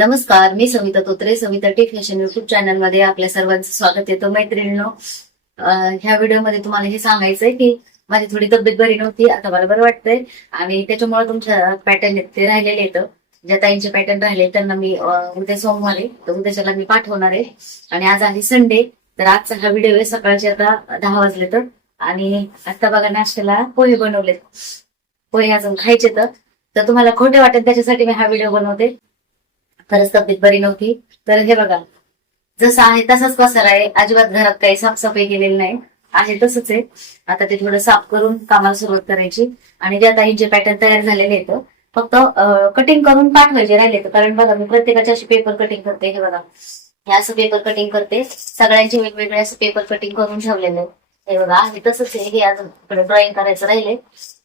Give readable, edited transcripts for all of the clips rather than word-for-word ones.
नमस्कार, मी Savita Totre. Savita T fashion YouTube channel मध्ये आपल्या सर्वांचं स्वागत येतं. मैत्रिणींनो, ह्या व्हिडिओमध्ये तुम्हाला हे सांगायचंय की माझी थोडी तब्येत बरी नव्हती, आता मला बरं वाटतंय आणि त्याच्यामुळे तुमच्या पॅटर्न ते राहिलेले येतं. ज्या ताईंचे पॅटर्न राहिले त्यांना मी उद्या सोमवारी तर उद्याच्याला मी पाठवणार आहे. आणि आज आहे संडे, तर आजचा हा व्हिडिओ आहे सकाळचे आता 10 वाजले तर. आणि आता बघा नाश्त्याला पोहे बनवलेत. पोहे अजून खायचे तर तुम्हाला खोटे वाटेल त्याच्यासाठी मी हा व्हिडिओ बनवते. खरंच तब्येत बरी नव्हती. तर हे बघा, जसं आहे तसाच पसारा आहे. अजिबात घरात काही साफसफाई केलेली नाही, आहे तसंच आहे. आता ते थोडं साफ करून कामाला सुरुवात करायची. आणि ज्या ताईंचे पॅटर्न तयार झालेले आहेत फक्त कटिंग करून पाठवायचे राहिले. कारण बघा, मी प्रत्येकाची अशी पेपर कटिंग करते. हे बघा, हे असं पेपर कटिंग करते. सगळ्यांचे वेगवेगळे असं पेपर कटिंग करून ठेवलेले. हे बघा, आहे तसंच आहे. हे अजून ड्रॉइंग करायचं राहिले.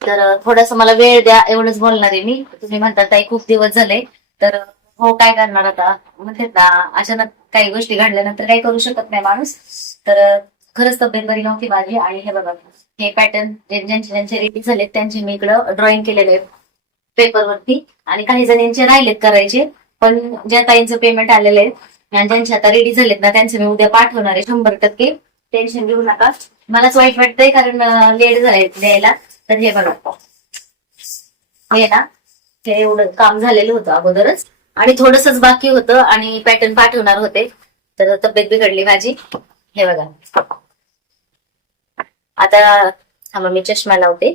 तर थोडंसं मला वेळ द्या, एवढंच बोलणार आहे मी. तुम्ही म्हणता ताई खूप दिवस झाले, तर हो, काय करणार आता. म्हणते ना, अचानक काही गोष्टी घडल्यानंतर काही करू शकत नाही माणूस. तर खरंच तब्येत बरी नव्हती माझी. आणि हे बघा, हे पॅटर्न ज्यांचे रेडी झालेत त्यांचे मी इकडं ड्रॉइंग केलेले आहेत पेपरवरती. आणि काही जणांचे राहिलेत करायचे, पण ज्या ताईंचं पेमेंट आलेलं आहे आणि ज्यांचे आता रेडी झालेत ना, त्यांचे मी उद्या पाठवणार आहे 100%. टेन्शन घेऊ नका. मलाच वाईट वाटतंय कारण लेट झालंय द्यायला. तर हे बघा, हे ना, हे एवढं काम झालेलं होतं अगोदरच आणि थोडंसंच बाकी होतं आणि पॅटर्न पाठवणार होते. तर तब्येत बिघडली माझी. हे बघा, आता थांबा मी चष्मा लावते.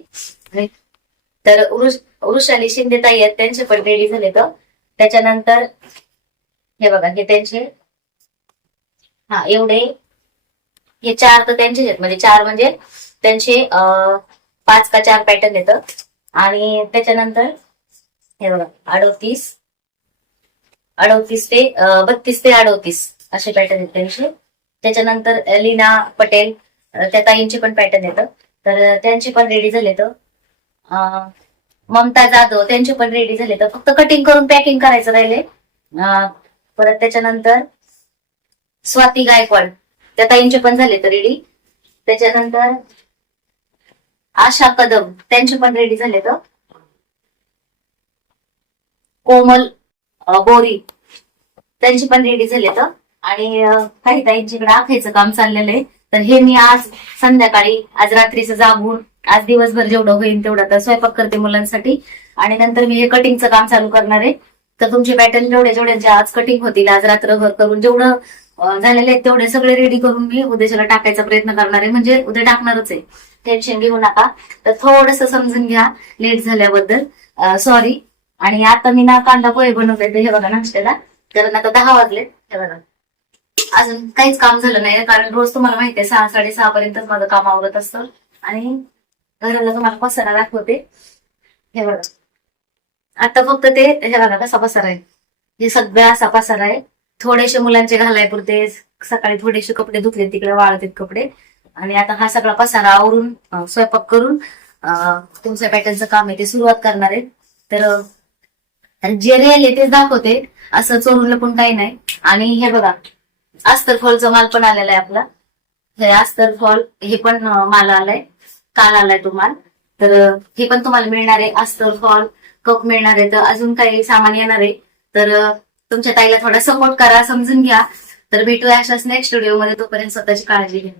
तर वृषाली शिंदे ताई आहेत, त्यांचे पण रेडी झाले. तर त्याच्यानंतर हे बघा, हे त्यांचे एवढे हे 4 तर त्यांचेच आहेत. म्हणजे 4 म्हणजे त्यांचे 5 का 4 पॅटर्न येतं. आणि त्याच्यानंतर हे बघा, 38 ते 32 ते 38 असे पॅटर्न आहेत त्यांचे. त्याच्यानंतर लीना पटेल, त्या ताईंचे पण पॅटर्न येतं. तर त्यांचे पण रेडी झाले. तर ममता जाधव त्यांचे पण रेडी झाले. तर फक्त कटिंग करून पॅकिंग करायचं राहिले. परत त्याच्यानंतर स्वाती गायकवाड, त्या ताईंचे पण झाले तर रेडी. त्याच्यानंतर आशा कदम, त्यांचे पण रेडी झाले. तर कोमल बोरी, त्यांची पण रेडी झाले. तर आणि काही ताईंच्याकडे आखायचं काम चाललेलं आहे. तर हे मी आज संध्याकाळी, आज रात्रीचं जागून, आज दिवसभर जेवढं होईल तेवढं तर स्वयंपाक करते मुलांसाठी. आणि नंतर मी हे कटिंगचं काम चालू करणार आहे. तर तुमचे पॅटर्न जेवढे आज कटिंग होतील, आज रात्रभर करून जेवढं झालेले आहेत तेवढे सगळे रेडी करून मी उद्याच्याला टाकायचा प्रयत्न करणार आहे. म्हणजे उद्या टाकणारच आहे, टेन्शन घेऊ नका. तर थोडंसं समजून घ्या लेट झाल्याबद्दल, सॉरी. आणि आता मी ना कांदा पोहे बनवते. हे बघा नाश्त्याला, कारण आता 10 वाजले. हे बघा, अजून काहीच काम झालं नाही कारण रोज तुम्हाला माहिती आहे 6-6:30 पर्यंतच माझं काम आवरत असतं. आणि घराला तुम्हाला पसारा दाखवते. हे बघा, आता फक्त ते हे बघा कसा पसारा आहे. हे सगळा असा पसारा आहे. थोडेसे मुलांचे घालाय पुरते, सकाळी थोडेसे कपडे धुतले तिकडे वाळत कपडे. आणि आता हा सगळा पसारा आवरून स्वयंपाक करून तुमच्या पॅटर्नचं काम आहे ते सुरुवात करणार आहे. तर जे राहिले तेच दाखवते, असं चोरून लपून काही नाही. आणि हे बघा, अस्तर फॉलचा माल पण आलेला आहे आपला. हे अस्तर फॉल, हे पण माल आलाय, काल आलाय तो माल. तर हे पण तुम्हाला मिळणार आहे. अस्तर फॉल कप मिळणार आहे. तर अजून काही सामान येणार आहे. तर तुमच्या ताईला थोडा सपोर्ट करा, समजून घ्या. तर भेटूया अशाच नेक्स्ट व्हिडिओ मध्ये. तोपर्यंत स्वतःची काळजी घ्या.